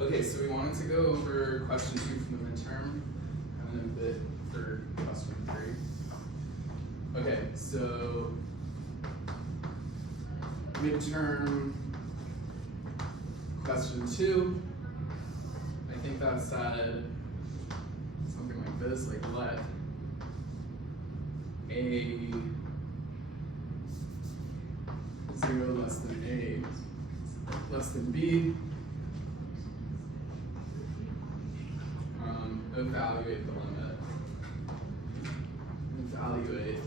Okay, so we wanted to go over question 2 from the midterm, and then a bit for question 3. Okay, so midterm question 2, I think that said something like this, like let a 0 less than a less than b, evaluate the limit. Evaluate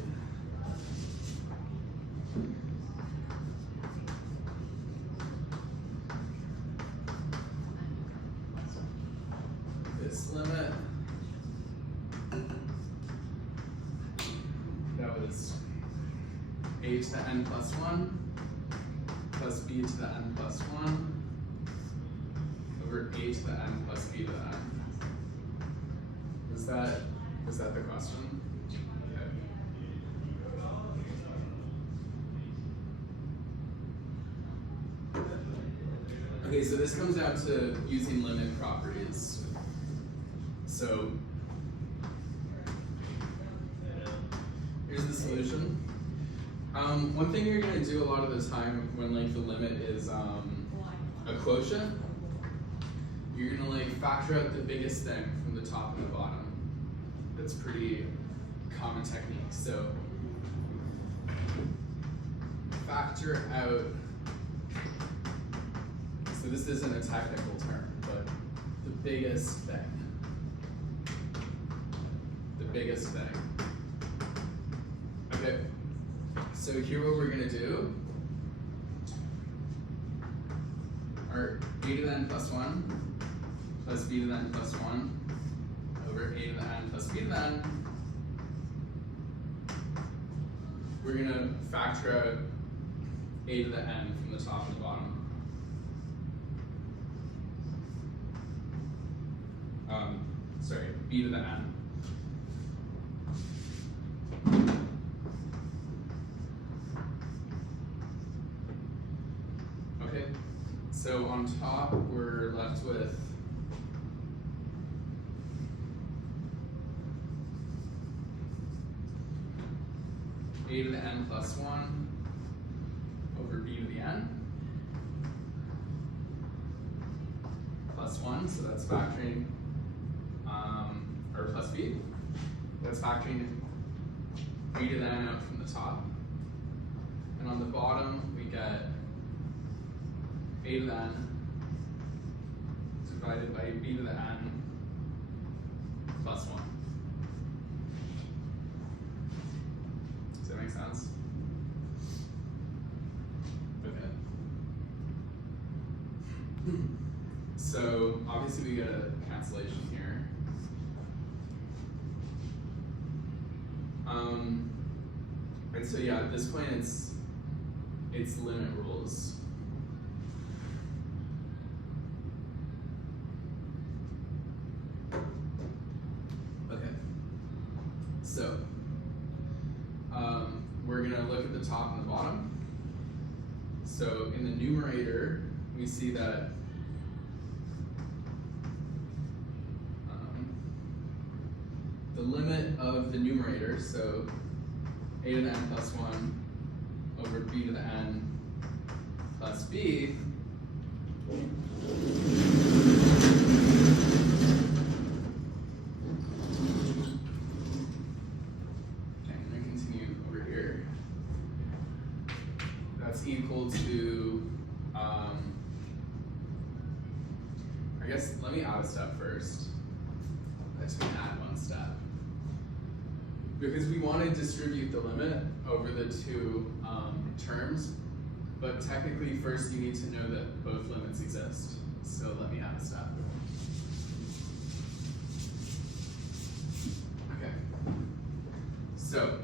this limit. That was a to the n plus 1 plus b to the n plus 1 over a to the n plus b to the n. Is that the question? Okay, so this comes down to using limit properties. So here's the solution. One thing you're going to do a lot of the time when like the limit is a quotient, you're going to like factor out the biggest thing from the top and the bottom. That's pretty common technique. So factor out, so this isn't a technical term, but the biggest thing. The biggest thing. Okay, so here what we're gonna do are a to the n plus 1 plus b to the n plus 1 over a to the n plus b to the n. We're going to factor out a to the n from the top and the bottom. Sorry, b to the n. Okay, so on top we're left with a to the n plus 1 over b to the n plus 1, so that's factoring, or plus b, that's factoring a to the n out from the top. And on the bottom, we get a to the n divided by b to the n plus 1. Does that make sense? Okay. So obviously we get a cancellation here. And so yeah, at this point it's limit rules. Okay. So we're gonna look at the top and the bottom. So in the numerator, we see that the limit of the numerator, so a to the n plus 1 over b to the n plus b, okay, I'm going to continue over here. That's equal to, I guess, let me add a step first. Let's add one step. Because we want to distribute the limit over the two terms, but technically first you need to know that both limits exist. So let me add a step. Okay. So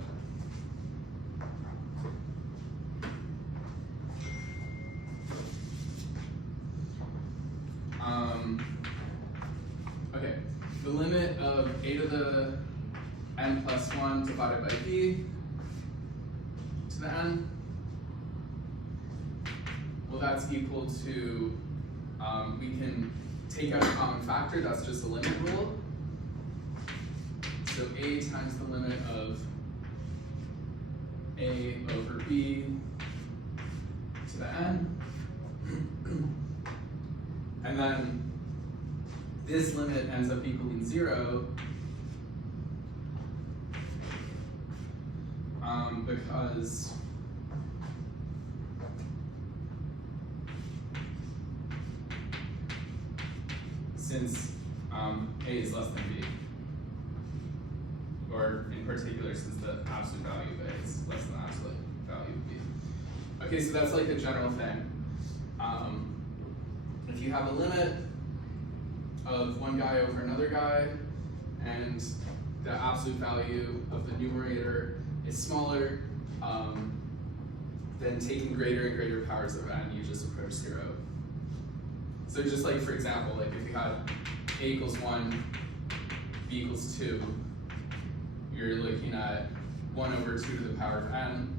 okay, the limit of a to the n plus 1 divided by b to the n, well Well, that's equal to, we can take out a common factor, that's just a limit rule. So a times the limit of a over b to the n. And then this limit ends up equaling 0 because since a is less than b, or in particular since the absolute value of a is less than the absolute value of b. Okay, so that's like a general thing. If you have a limit of one guy over another guy, and the absolute value of the numerator is smaller, then taking greater and greater powers of n, you just approach 0. So just like, for example, like if you had a equals 1, b equals 2, you're looking at 1 over 2 to the power of n.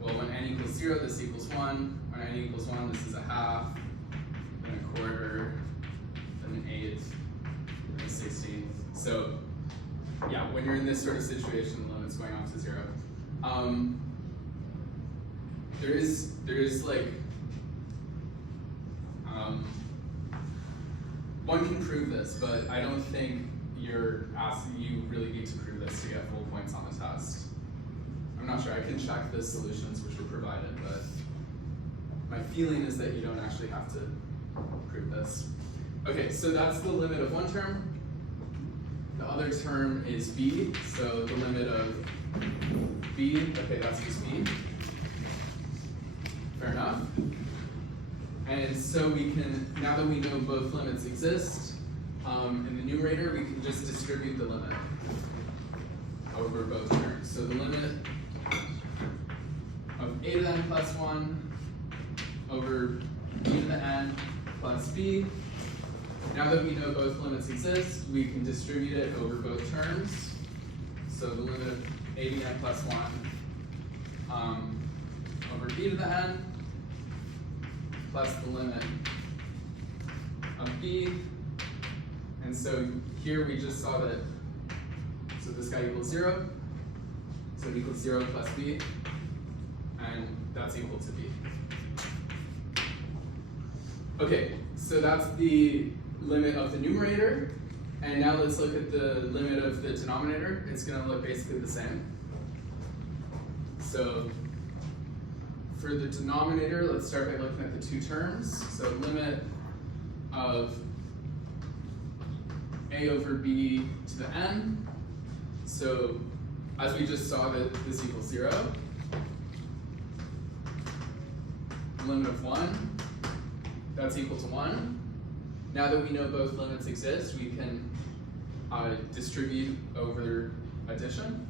Well, when n equals 0, this equals 1. When n equals 1, this is a half, then a quarter, then an eighth, then a 16th. So yeah, when you're in this sort of situation, the limit's going off to 0. There is like, one can prove this, but I don't think you really need to prove this to get full points on the test. I'm not sure, I can check the solutions which were provided, but my feeling is that you don't actually have to prove this. Okay, so that's the limit of one term. The other term is b, so the limit of b, okay, that's just b. Fair enough. And so we can, now that we know both limits exist, in the numerator, we can just distribute the limit over both terms. So the limit of a to the n plus 1 over b to the n plus b. Now that we know both limits exist, we can distribute it over both terms. So the limit of a to the n plus 1 over b to the n plus the limit of b. And so here we just saw that, so this guy equals 0. So it equals 0 plus b, and that's equal to b. Okay, so that's the limit of the numerator. And now let's look at the limit of the denominator. It's going to look basically the same. So for the denominator, let's start by looking at the two terms. So limit of a over b to the n. So as we just saw that this equals 0. Limit of 1, that's equal to 1. Now that we know both limits exist, we can distribute over addition.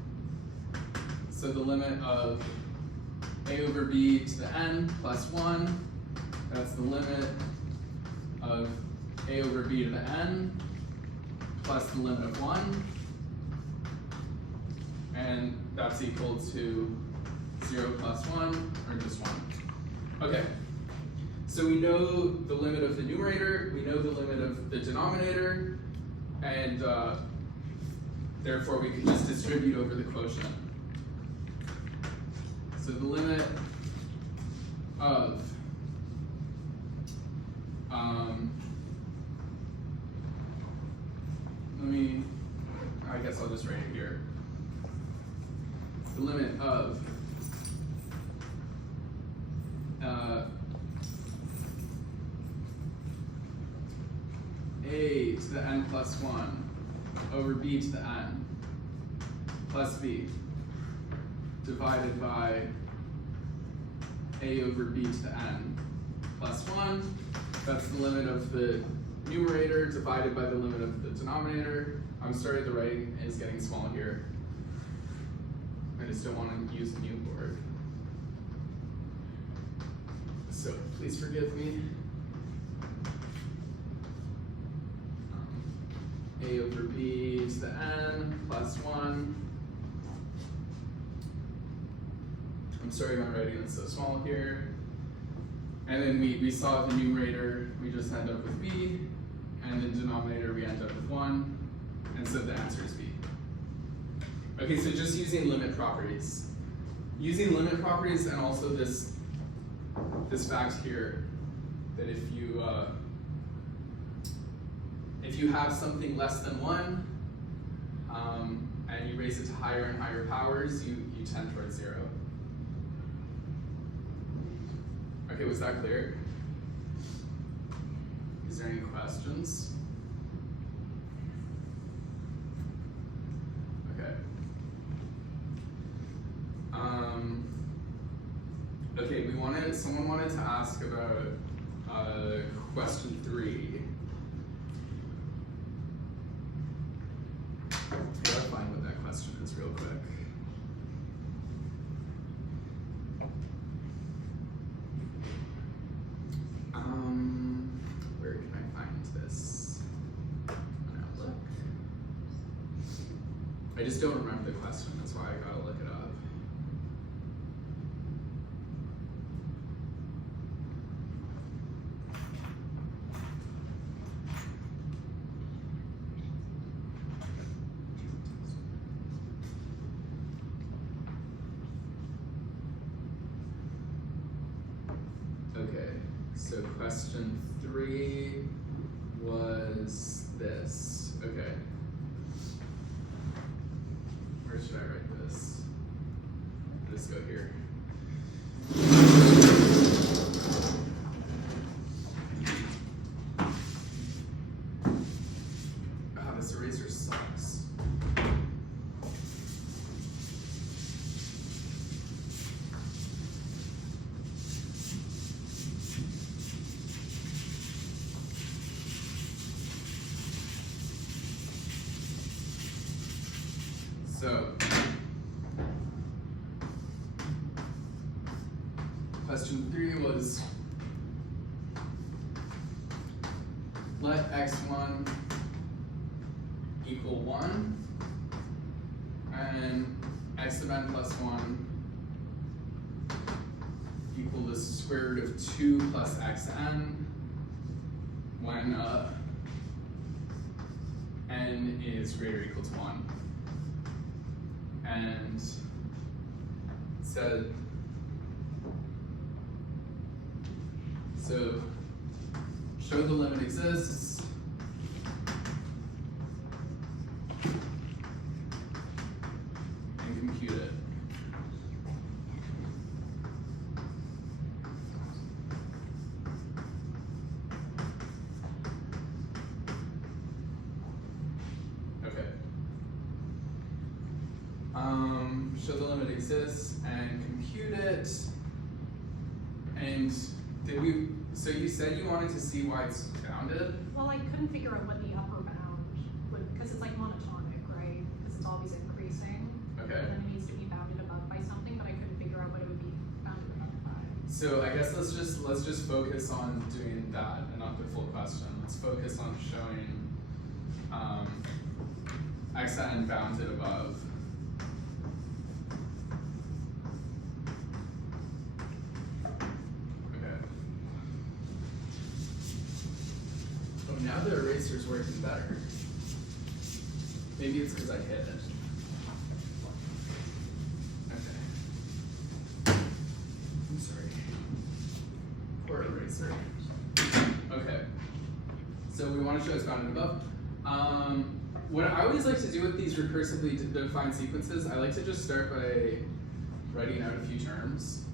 So the limit of a over b to the n plus 1, that's the limit of a over b to the n plus the limit of 1, and that's equal to 0 plus 1, or just 1. Okay, so we know the limit of the numerator, we know the limit of the denominator, and therefore we can just distribute over the quotient. So the limit of I guess I'll just write it here. The limit of a to the n plus 1 over b to the n plus b divided by a over b to the n plus 1. That's the limit of the numerator divided by the limit of the denominator. I'm sorry, the writing is getting small here. I just don't want to use a new board. So please forgive me. A over b to the n plus 1. I'm sorry my writing is so small here. And then we saw the numerator, we just end up with b, and in denominator we end up with 1, and so the answer is b. Okay, so just using limit properties. Using limit properties and also this fact here, that if you have something less than 1, and you raise it to higher and higher powers, you tend towards 0. Okay, was that clear? Is there any questions? Okay. Okay, someone wanted to ask about question 3. I gotta find what that question is real quick. Where can I find this? On Outlook. I just don't remember the question, that's why I gotta look it up. Okay, so question 3 was this. Okay. Where should I write this? Let's go here. Ah, this eraser sucks. So, question 3 was, let x1 equal 1, and x of n plus 1 equal the square root of 2 plus xn when n is greater or equal to 1. And said, so show the limit exists, and compute it. Okay. Show the limit exists and compute it. And so you said you wanted to see why it's bounded? Well, I couldn't figure out what the upper bound would, because it's like monotonic, right? Because it's always increasing. Okay. And then it needs to be bounded above by something, but I couldn't figure out what it would be bounded above by. So I guess let's just focus on doing that and not the full question. Let's focus on showing xn bounded above. Now the eraser's working better. Maybe it's because I hit it. Okay. I'm sorry. Poor eraser. Okay. So we want to show it's bounded above. What I always like to do with these recursively defined sequences, I like to just start by writing out a few terms.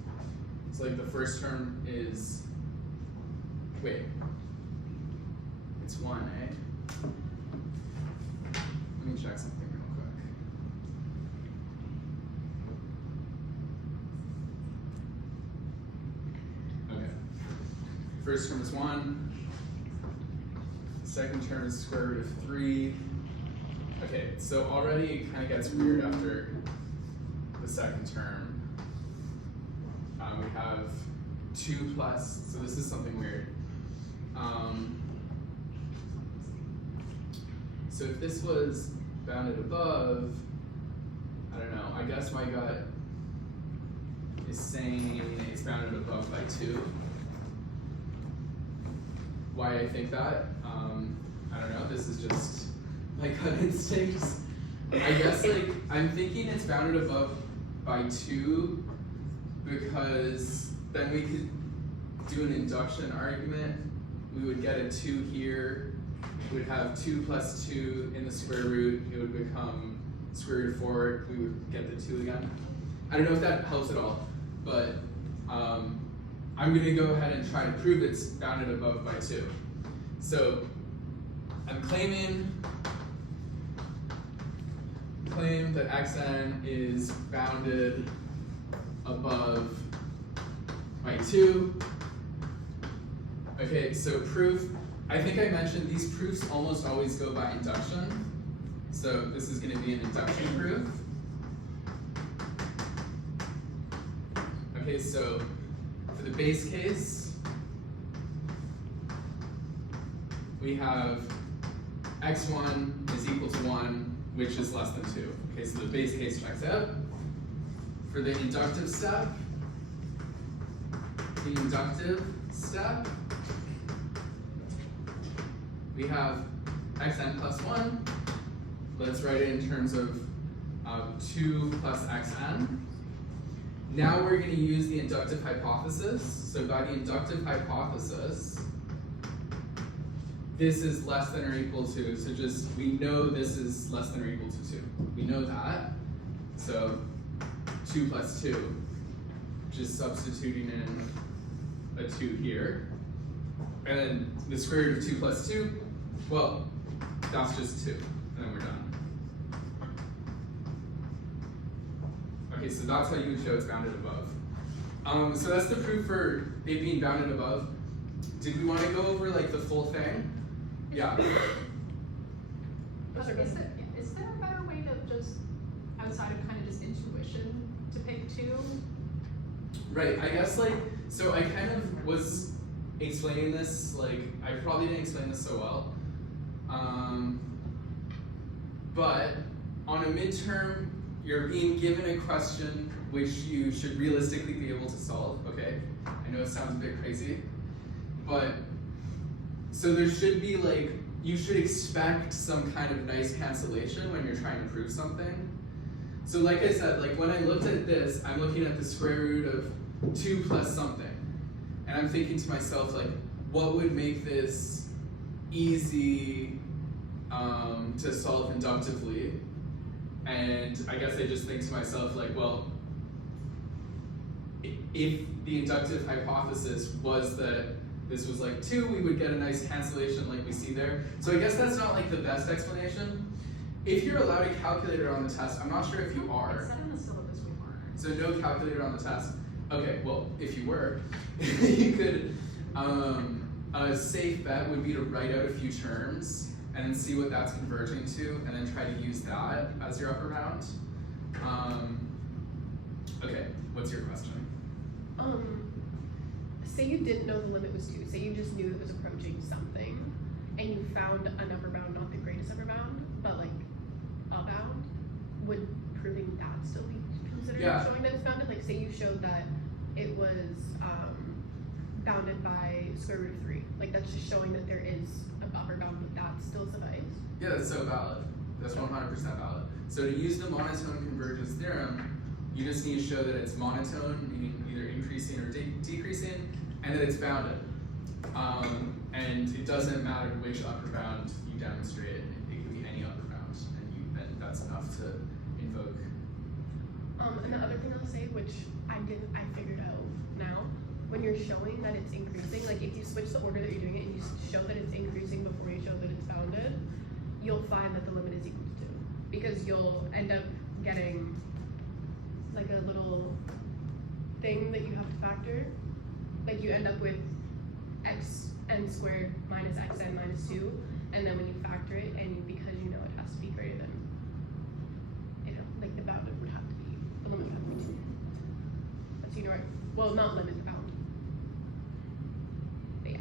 So like the first term is, wait. It's 1, eh? Let me check something real quick. Okay. First term is 1. Second term is square root of 3. Okay, so already it kind of gets weird after the second term. We have 2 plus, so this is something weird. So if this was bounded above, I don't know, I guess my gut is saying it's bounded above by 2. why I think that. I don't know, this is just my gut instincts. I guess like, I'm thinking it's bounded above by 2 because then we could do an induction argument. We would get a 2 here. We would have 2 plus 2 in the square root. It would become square root of 4. We would get the 2 again. I don't know if that helps at all, but I'm going to go ahead and try to prove it's bounded above by 2. So I'm claim that xn is bounded above by 2. Okay, so proof, I think I mentioned these proofs almost always go by induction. So this is going to be an induction proof. Okay, so for the base case, we have x1 is equal to 1, which is less than 2. Okay, so the base case checks out. For the inductive step, we have xn plus 1. Let's write it in terms of 2 plus xn. Now we're going to use the inductive hypothesis. So by the inductive hypothesis, this is less than or equal to, so just, we know this is less than or equal to 2. We know that. So 2 plus 2, just substituting in a 2 here. And then the square root of 2 plus 2, well, that's just 2, and then we're done. Okay, so that's how you would show it's bounded above. So that's the proof for it being bounded above. Did we want to go over like the full thing? Yeah. But is there a better way to just, outside of kind of just intuition, to pick 2? Right, I guess like, so I kind of was explaining this, like, I probably didn't explain this so well. But on a midterm, you're being given a question which you should realistically be able to solve, okay? I know it sounds a bit crazy, but so there should be like, you should expect some kind of nice cancellation when you're trying to prove something. So like I said, like when I looked at this, I'm looking at the square root of 2 plus something. And I'm thinking to myself, like, what would make this easy to solve inductively? And I guess I just think to myself, like, well, if the inductive hypothesis was that this was like 2, we would get a nice cancellation like we see there. So I guess that's not like the best explanation. If you're allowed a calculator on the test, I'm not sure if you are. It's not in the syllabus we weren't. So no calculator on the test. Okay, well, if you were, you could, a safe bet would be to write out a few terms and then see what that's converging to, and then try to use that as your upper bound. Okay, what's your question? Say you didn't know the limit was 2, say you just knew it was approaching something, and you found an upper bound, not the greatest upper bound, but like a bound, would proving that still be considered showing that it's bounded? Like say you showed that it was bounded by square root of 3, like that's just showing that there is an upper bound, would that still suffice? Yeah, that's so valid. That's 100% valid. So to use the monotone convergence theorem, you just need to show that it's monotone, meaning either increasing or decreasing, and that it's bounded. And it doesn't matter which upper bound you demonstrate, it can be any upper bound, and that's enough to invoke. And the other thing I'll say, which I figured out now, when you're showing that it's increasing, like if you switch the order that you're doing it and you show that it's increasing before you show that it's bounded, you'll find that the limit is equal to 2. Because you'll end up getting like a little thing that you have to factor. Like you end up with xn squared minus xn minus 2, and then when you factor it, and because you know it has to be greater than, you know, like the bound would have to be, the limit would have to be 2. That's, you know, right? Well, not limit, the bound. But yeah.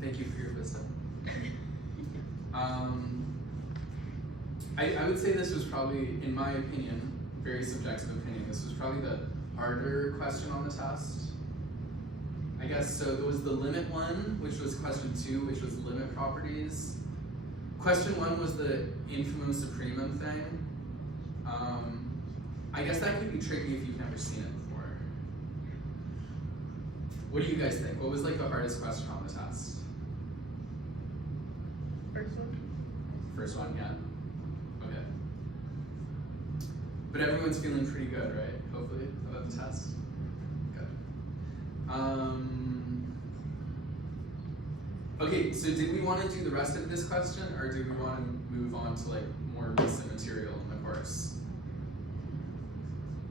Thank you for your wisdom. I would say this was probably, in my opinion, very subjective opinion, this was probably the harder question on the test. I guess so. There was the limit one, which was question 2, which was limit properties. Question 1 was the infimum supremum thing. I guess that could be tricky if you've never seen it before. What do you guys think? What was like the hardest question on the test? First one. First one, yeah. Okay. But everyone's feeling pretty good, right? Hopefully, about the test. Good. Okay, so did we want to do the rest of this question, or do we want to move on to like more recent material in the course?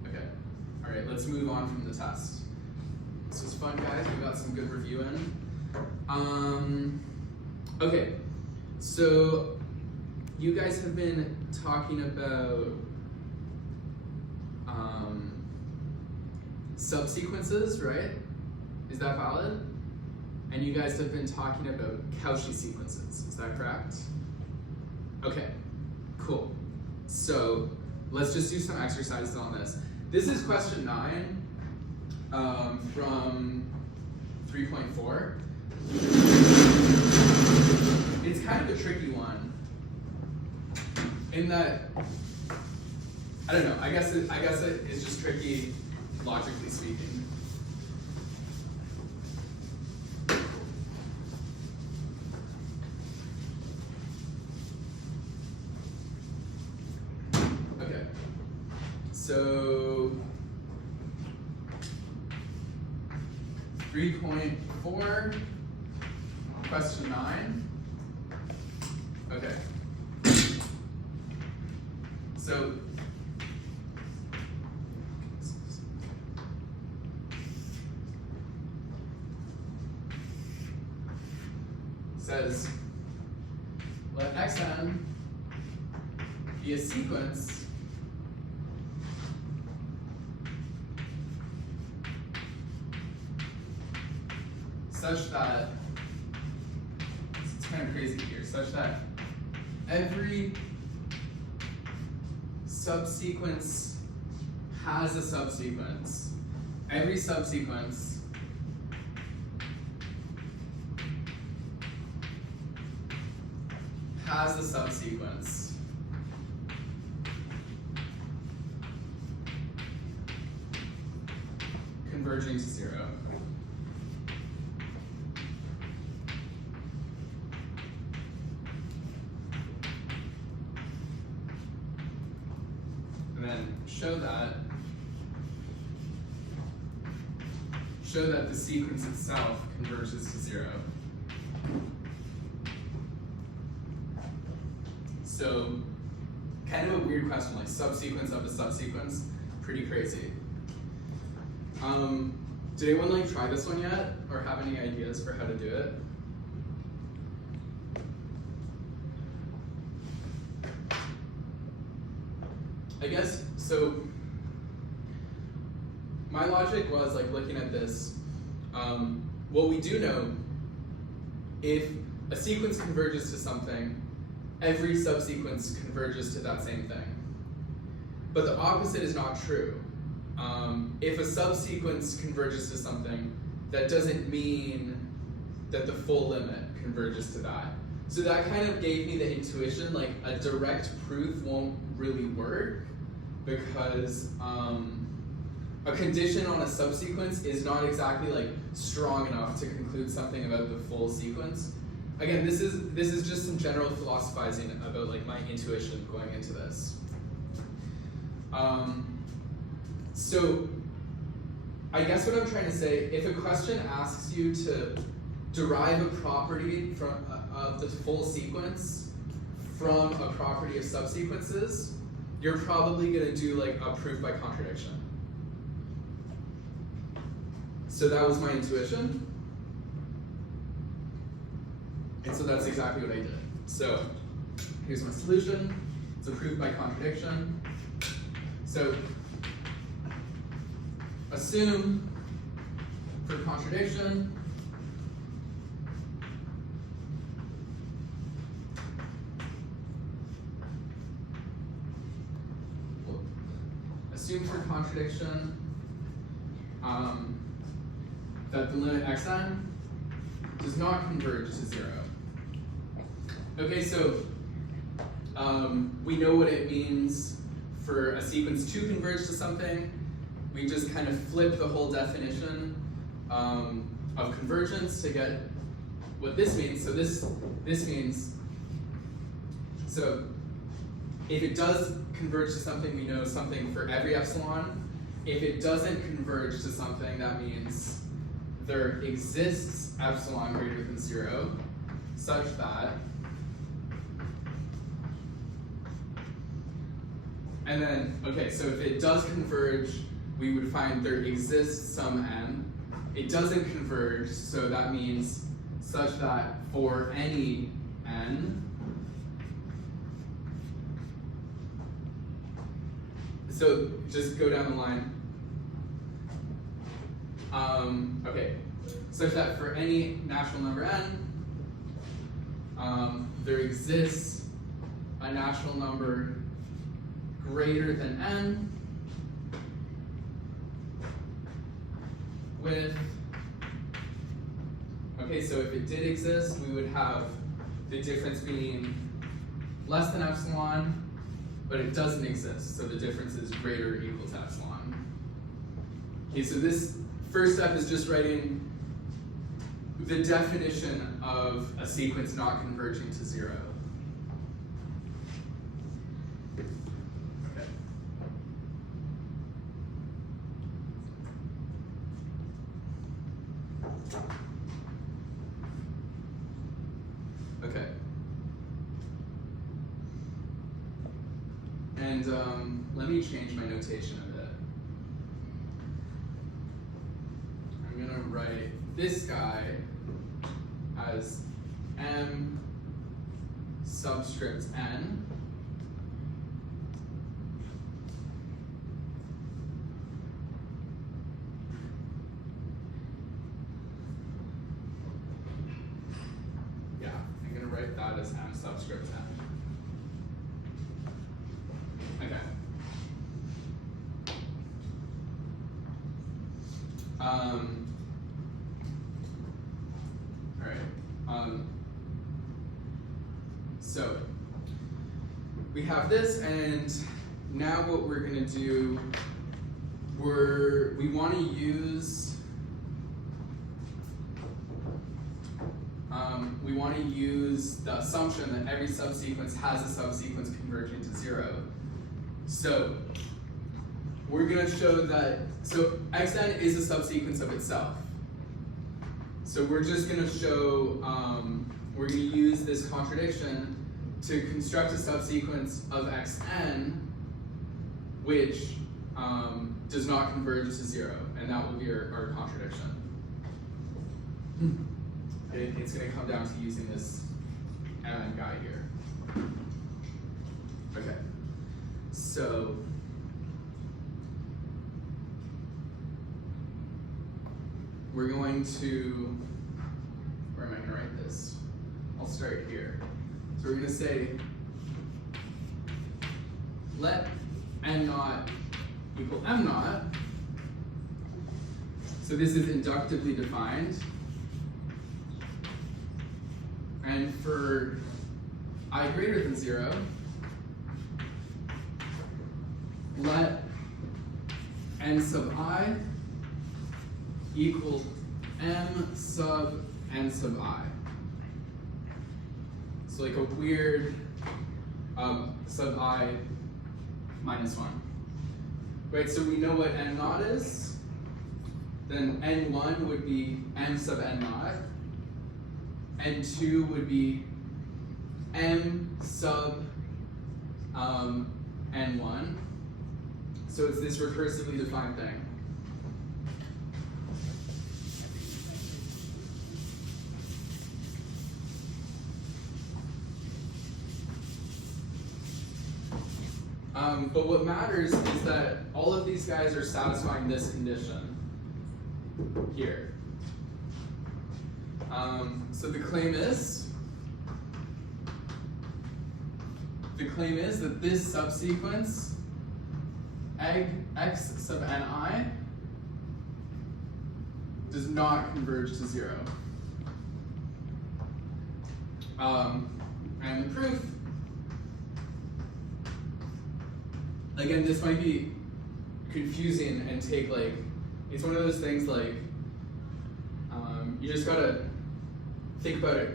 Okay. All right, let's move on from the test. This was fun, guys. We got some good review in. Okay, so you guys have been talking about subsequences, right? Is that valid? And you guys have been talking about Cauchy sequences, is that correct? Okay, cool. So let's just do some exercises on this. This is question 9 from 3.4. It's kind of a tricky one in that, I don't know, I guess it's just tricky logically speaking. Okay, so 3.4, question 9. Okay. So says let xn be a sequence such that, it's kind of crazy here, such that every subsequence has a subsequence. Every subsequence has a subsequence converging to 0. And then show that the sequence itself converges to 0. So, kind of a weird question, like subsequence of a subsequence, pretty crazy. Did anyone like try this one yet, or have any ideas for how to do it? I guess, so my logic was like looking at this, what we do know, if a sequence converges to something, every subsequence converges to that same thing. But the opposite is not true. If a subsequence converges to something, that doesn't mean that the full limit converges to that. So that kind of gave me the intuition, like a direct proof won't really work because a condition on a subsequence is not exactly like strong enough to conclude something about the full sequence. Again, this is just some general philosophizing about like my intuition going into this. So I guess what I'm trying to say, if a question asks you to derive a property of the full sequence from a property of subsequences, you're probably going to do like a proof by contradiction. So that was my intuition. And so that's exactly what I did. So here's my solution. It's a proof by contradiction. So assume for contradiction that the limit xn does not converge to 0. Okay, so we know what it means for a sequence to converge to something. We just kind of flip the whole definition of convergence to get what this means. So this means, so if it does converge to something, we know something for every epsilon. If it doesn't converge to something, that means there exists epsilon greater than 0, such that, and then, okay, so if it does converge, we would find there exists some n. It doesn't converge, so that means such that for any n, so just go down the line. Okay, such that for any natural number n, there exists a natural number greater than n with, okay, so if it did exist, we would have the difference being less than epsilon, but it doesn't exist, so the difference is greater or equal to epsilon. Okay, so this first step is just writing the definition of a sequence not converging to 0. Okay. Okay. And let me change my notation a bit. I'm gonna write this guy as m subscript n. Yeah, I'm gonna write that as m subscript n. Okay. All right. So we have this, and now what we're gonna do, we want to use the assumption that every subsequence has a subsequence converging to 0. So we're going to show that, so xn is a subsequence of itself. So we're just going to show, we're going to use this contradiction to construct a subsequence of xn which does not converge to 0, and that will be our contradiction. It's going to come down to using this mn guy here. Okay, so we're going to, where am I going to write this? I'll start here. So we're going to say, let n naught equal m naught. So this is inductively defined. And for I greater than 0, let n sub I equal m sub n sub I. So like a weird sub I minus 1. Right, so we know what n naught is. Then n1 would be m sub n naught. N2 would be m sub n1. So it's this recursively defined thing. But what matters is that all of these guys are satisfying this condition here. So the claim is that this subsequence, x sub ni, does not converge to 0. And the proof, again, this might be confusing and take like, it's one of those things like, you just gotta think about it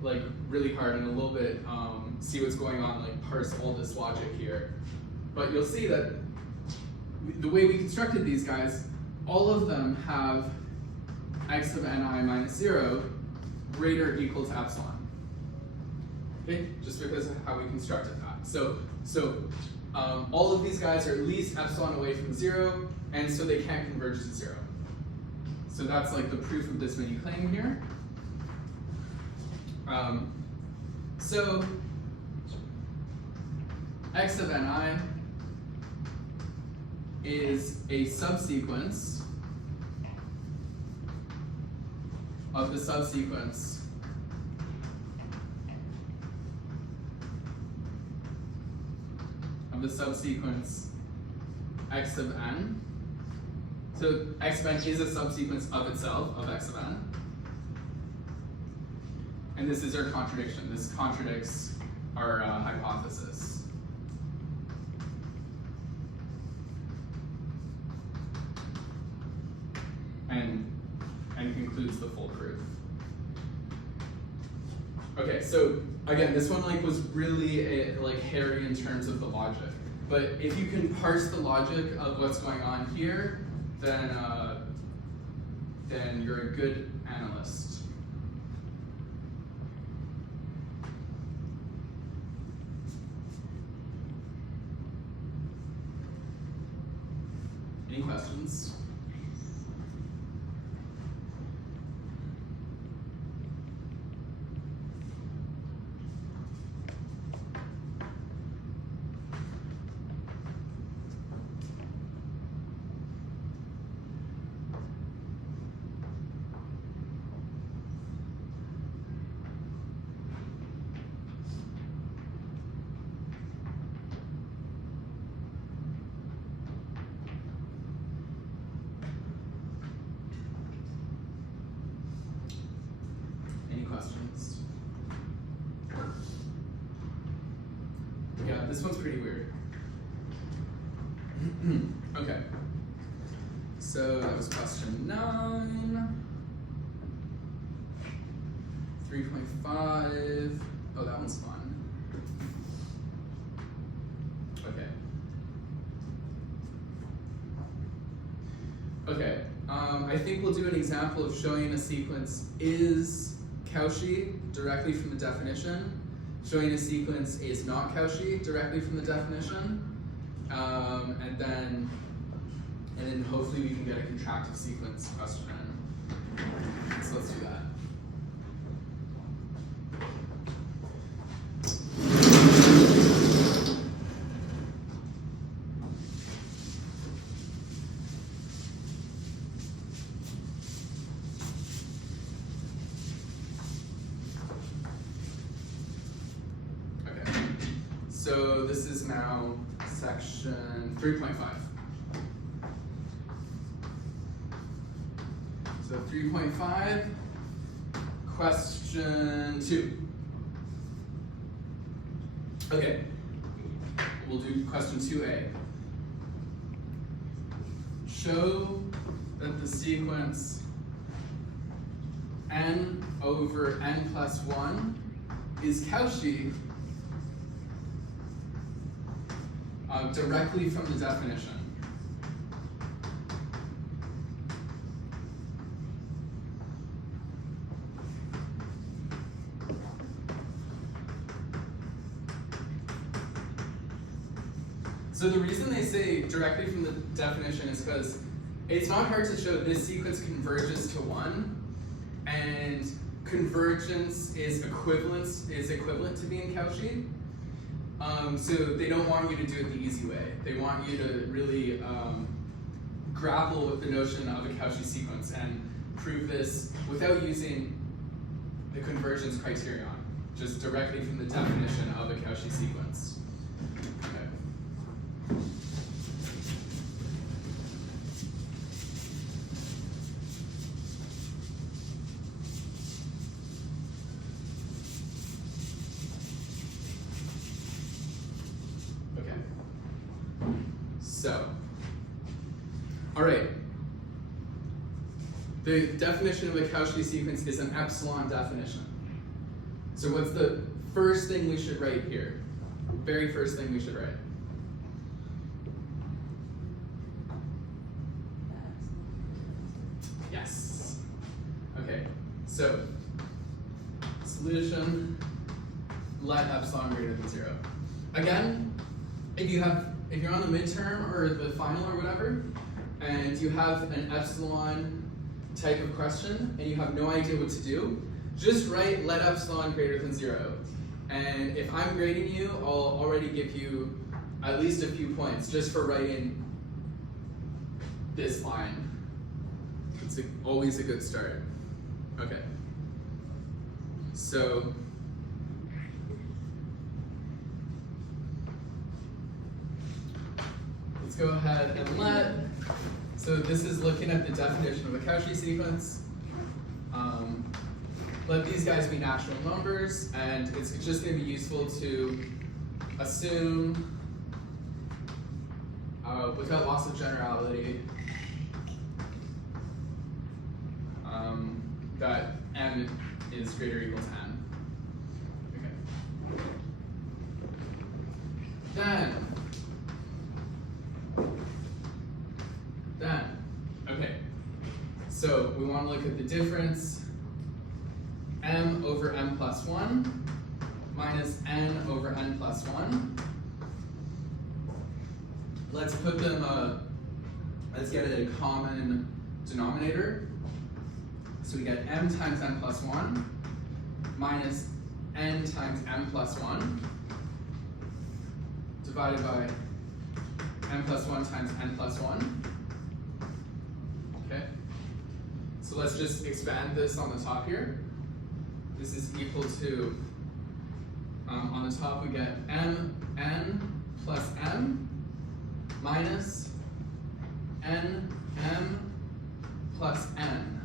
like really hard and a little bit, see what's going on, like parse all this logic here. But you'll see that the way we constructed these guys, all of them have x of ni minus 0 greater or equal to epsilon. Okay, just because of how we constructed that. So all of these guys are at least epsilon away from 0, and so they can't converge to 0. So that's like the proof of this mini claim here. So x of ni is a subsequence of the subsequence x of n. So x of n is a subsequence of itself, of x of n. And this is our contradiction. This contradicts our hypothesis. And concludes the full proof. Okay, so again, this one like was really like hairy in terms of the logic. But if you can parse the logic of what's going on here, then you're a good analyst. Any questions? Questions? Yeah, this one's pretty weird. Okay. So that was question 9. 3.5. Oh, that one's fun. Okay. Okay. I think we'll do an example of showing a sequence is Cauchy directly from the definition, showing a sequence is not Cauchy directly from the definition, and then hopefully we can get a contractive sequence question in. So let's do that. So this is now section 3.5. So 3.5, question 2. Okay, we'll do question 2a. Show that the sequence n over n plus 1 is Cauchy directly from the definition. So the reason they say directly from the definition is because it's not hard to show this sequence converges to 1, and convergence is equivalent to being Cauchy. So they don't want you to do it the easy way. They want you to really grapple with the notion of a Cauchy sequence and prove this without using the convergence criterion, just directly from the definition of a Cauchy sequence. Okay. So, all right. The definition of a Cauchy sequence is an epsilon definition. So what's the first thing we should write here? Very first thing we should write. Yes. Okay, so solution, let epsilon greater than 0. Again, if you're on the midterm or the final or whatever, and you have an epsilon type of question and you have no idea what to do, just write let epsilon greater than 0. And if I'm grading you, I'll already give you at least a few points just for writing this line. It's always a good start. Okay. So, let's go ahead and so this is looking at the definition of a Cauchy sequence. Let these guys be natural numbers, and it's just going to be useful to assume, without loss of generality, that n is greater or equal to n. Okay. Okay. So we want to look at the difference m over m plus 1 minus n over n plus 1. Let's put them, let's get a common denominator. So we get m times n plus 1 minus n times m plus 1 divided by m plus 1 times n plus 1. Okay. So let's just expand this on the top here. This is equal to, on the top we get n plus m minus n m plus n.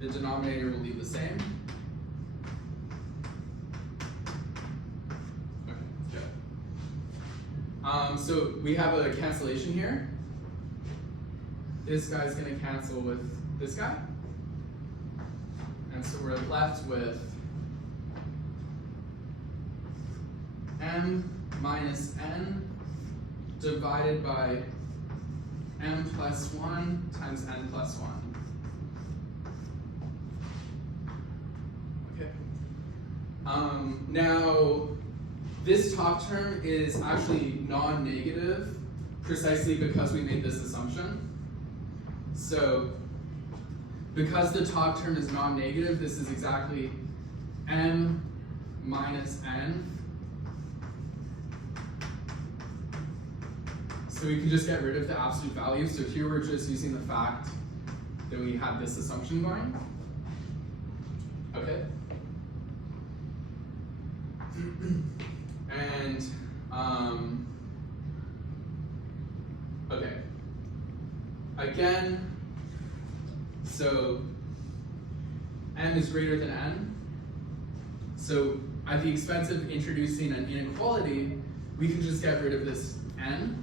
The denominator will leave the same. Okay, good. So we have a cancellation here. This guy's going to cancel with this guy. And so we're left with m minus n divided by m plus 1 times n plus 1. Okay. Now, this top term is actually non-negative precisely because we made this assumption. So, because the top term is non-negative, this is exactly m minus n. So we can just get rid of the absolute value. So here we're just using the fact that we had this assumption going. Okay. And, okay. Again, so m is greater than n. So at the expense of introducing an inequality, we can just get rid of this n.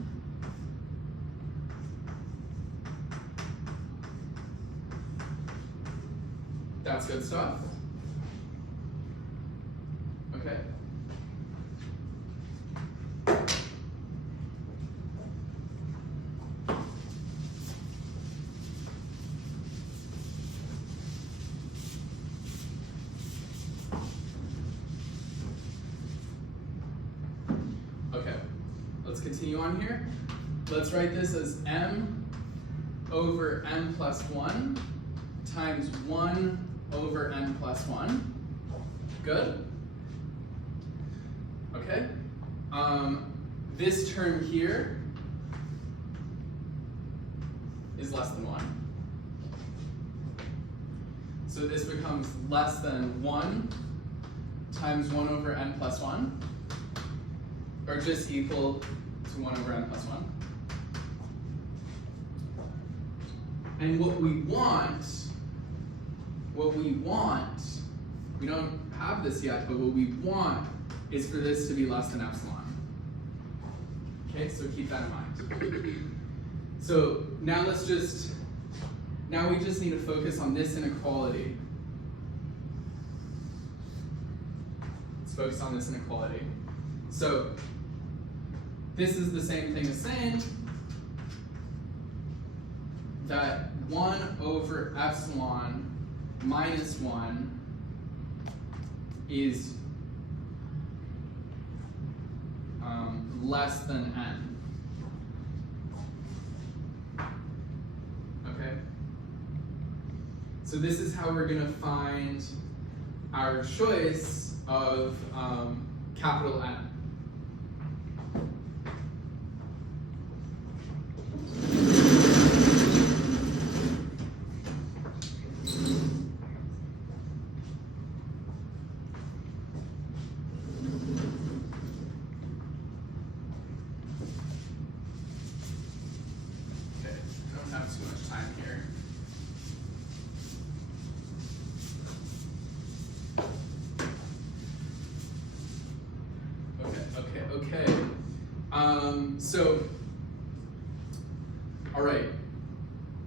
That's good stuff. Okay. Okay, let's continue on here. Let's write this as m over n plus 1 times 1 over n plus 1. Good? Okay. This term here is less than 1. So this becomes less than 1 times 1 over n plus 1, or just equal to 1 over n plus 1. And what we want, we don't have this yet, but what we want is for this to be less than epsilon. Okay, so keep that in mind. So now we just need to focus on this inequality. Let's focus on this inequality. So this is the same thing as saying that 1 over epsilon minus 1 is less than n. Okay? So this is how we're going to find our choice of capital N. So, all right,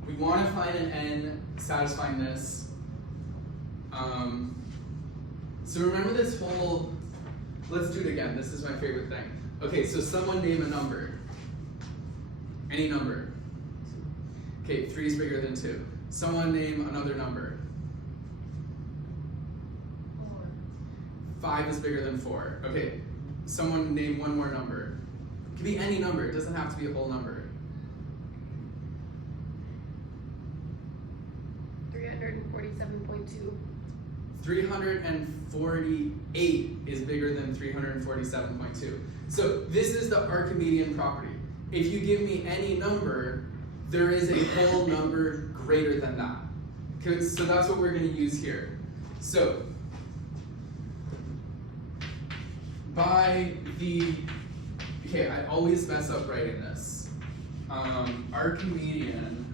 we want to find an n satisfying this. So remember this whole, let's do it again. This is my favorite thing. Okay, so someone name a number. Any number. Okay, 3 is bigger than 2. Someone name another number. 4. 5 is bigger than 4. Okay, someone name one more number. It can be any number, it doesn't have to be a whole number. 347.2. 348 is bigger than 347.2. So this is the Archimedean property. If you give me any number, there is a whole number greater than that. Okay, so that's what we're going to use here. So by the, okay, I always mess up writing this. Archimedean,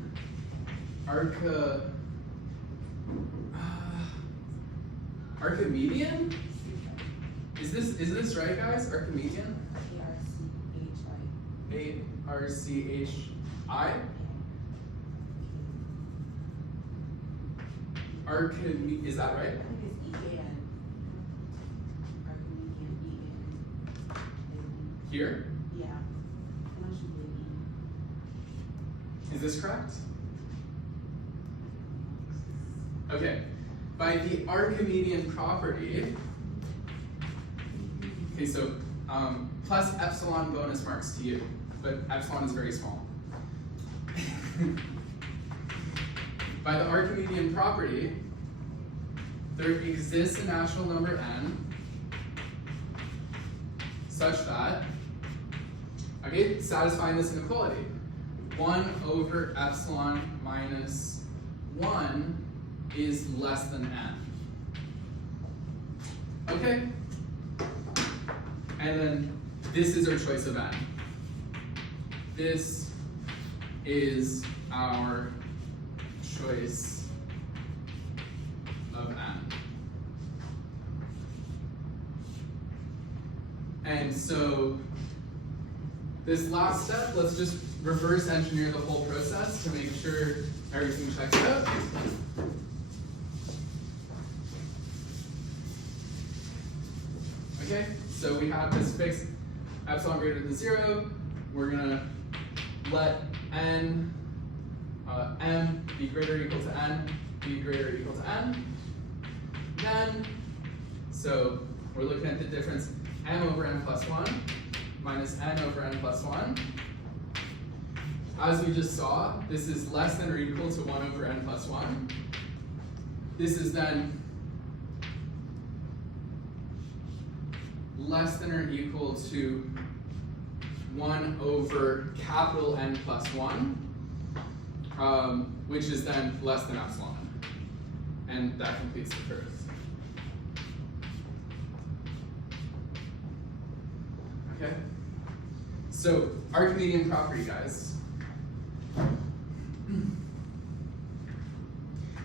Archimedean? Is this right, guys? Archimedean? A-R-C-H-I? Archimedean, is that right? I think it's E-A-N. Archimedean, E-A-N. Here? Yeah. I'm not sure the E. Is this correct? Okay. By the Archimedean property, okay, so plus epsilon bonus marks to you, but epsilon is very small. By the Archimedean property, there exists a natural number n such that, okay, satisfying this inequality, 1 over epsilon minus 1 is less than n. Okay? And then this is our choice of n. This is our choice of n. And so this last step, let's just reverse engineer the whole process to make sure everything checks out. Okay, so we have this fixed epsilon greater than 0. We're gonna let n, m be greater or equal to n, be greater or equal to n. Then, so we're looking at the difference m over n plus 1 minus n over n plus 1. As we just saw, this is less than or equal to 1 over n plus 1. This is then less than or equal to 1 over capital N plus 1, which is then less than epsilon. And that completes the curve. Okay? So, Archimedean property, guys.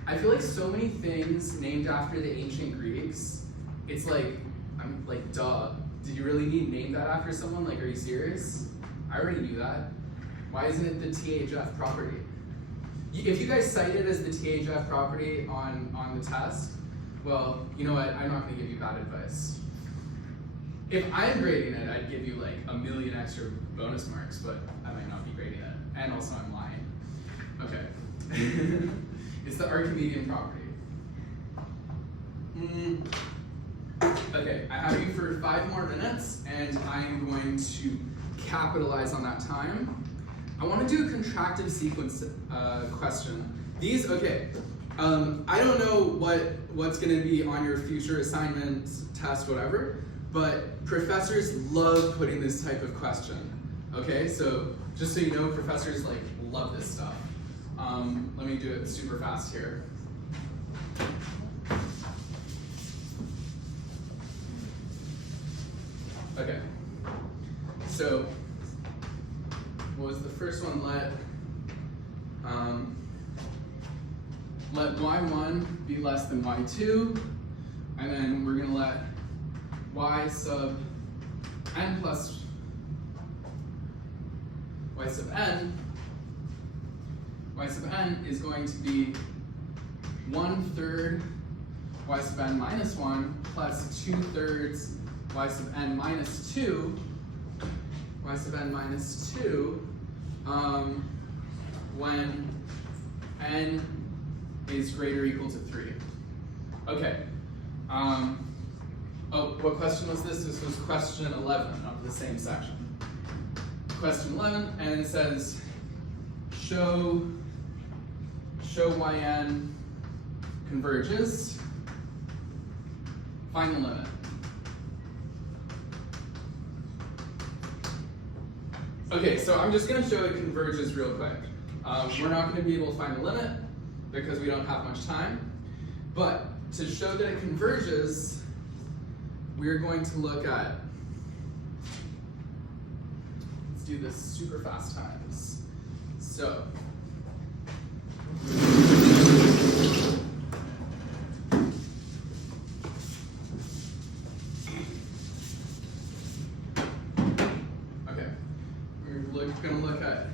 I feel like so many things named after the ancient Greeks, it's like, I'm like, duh. Did you really need to name that after someone? Like, are you serious? I already knew that. Why isn't it the THF property? If you guys cite it as the THF property on the test, well, you know what, I'm not gonna give you bad advice. If I'm grading it, I'd give you like 1 million extra bonus marks, but I might not be grading it. And also I'm lying. Okay. It's the Archimedean property. Okay, I have you for 5 more minutes, and I'm going to capitalize on that time. I want to do a contractive sequence question. These, okay, I don't know what's going to be on your future assignments, test, whatever, but professors love putting this type of question. Okay, so just so you know, professors like love this stuff. Let me do it super fast here. Okay, so what was the first one? Let y1 be less than y2, and then we're going to let y sub n plus y sub n. Y sub n is going to be 1/3 y sub n minus 1 plus 2/3 y sub n minus 2, y sub n minus 2, when n is greater or equal to 3. Okay. Oh, what question was this? This was question 11 of the same section. Question 11, and it says, show yn converges, find the limit. Okay, so I'm just going to show it converges real quick. We're not going to be able to find the limit because we don't have much time. But to show that it converges, we're going to look at, let's do this super fast times. So, going to look at,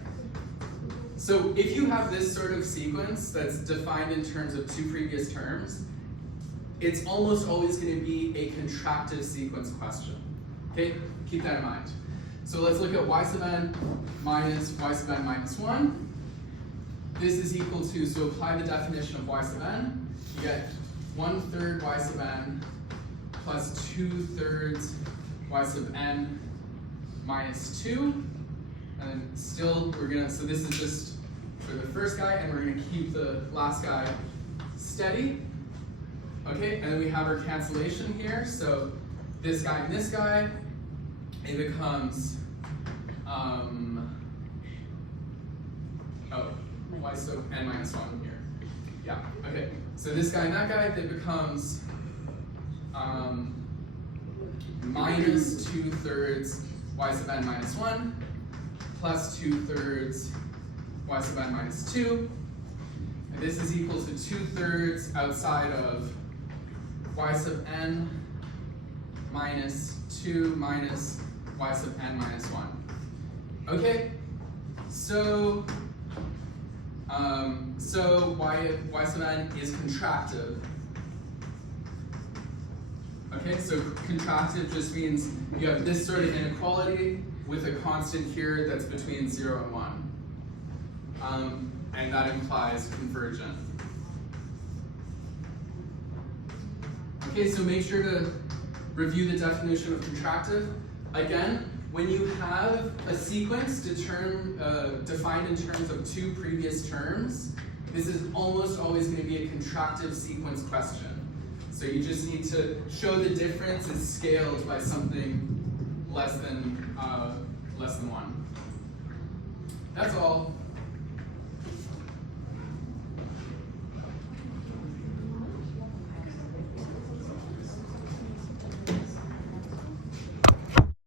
so if you have this sort of sequence that's defined in terms of 2 previous terms, it's almost always going to be a contractive sequence question. Okay, keep that in mind. So let's look at y sub n minus y sub n minus 1. This is equal to, so apply the definition of y sub n, you get 1/3 y sub n plus 2/3 y sub n minus 2. And then still, we're gonna, so this is just for the first guy, and we're gonna keep the last guy steady. Okay, and then we have our cancellation here. So this guy and this guy, it becomes, y sub n minus 1 here. Yeah, okay. So this guy and that guy, that becomes minus 2/3 y sub n minus 1. Plus 2/3 y sub n minus 2. And this is equal to 2/3 outside of y sub n minus 2 minus y sub n minus 1. Okay, so y sub n is contractive. Okay, so contractive just means you have this sort of inequality with a constant here that's between 0 and 1. And that implies convergent. Okay, so make sure to review the definition of contractive. Again, when you have a sequence defined in terms of 2 previous terms, this is almost always going to be a contractive sequence question. So you just need to show the difference is scaled by something less than 1. That's all.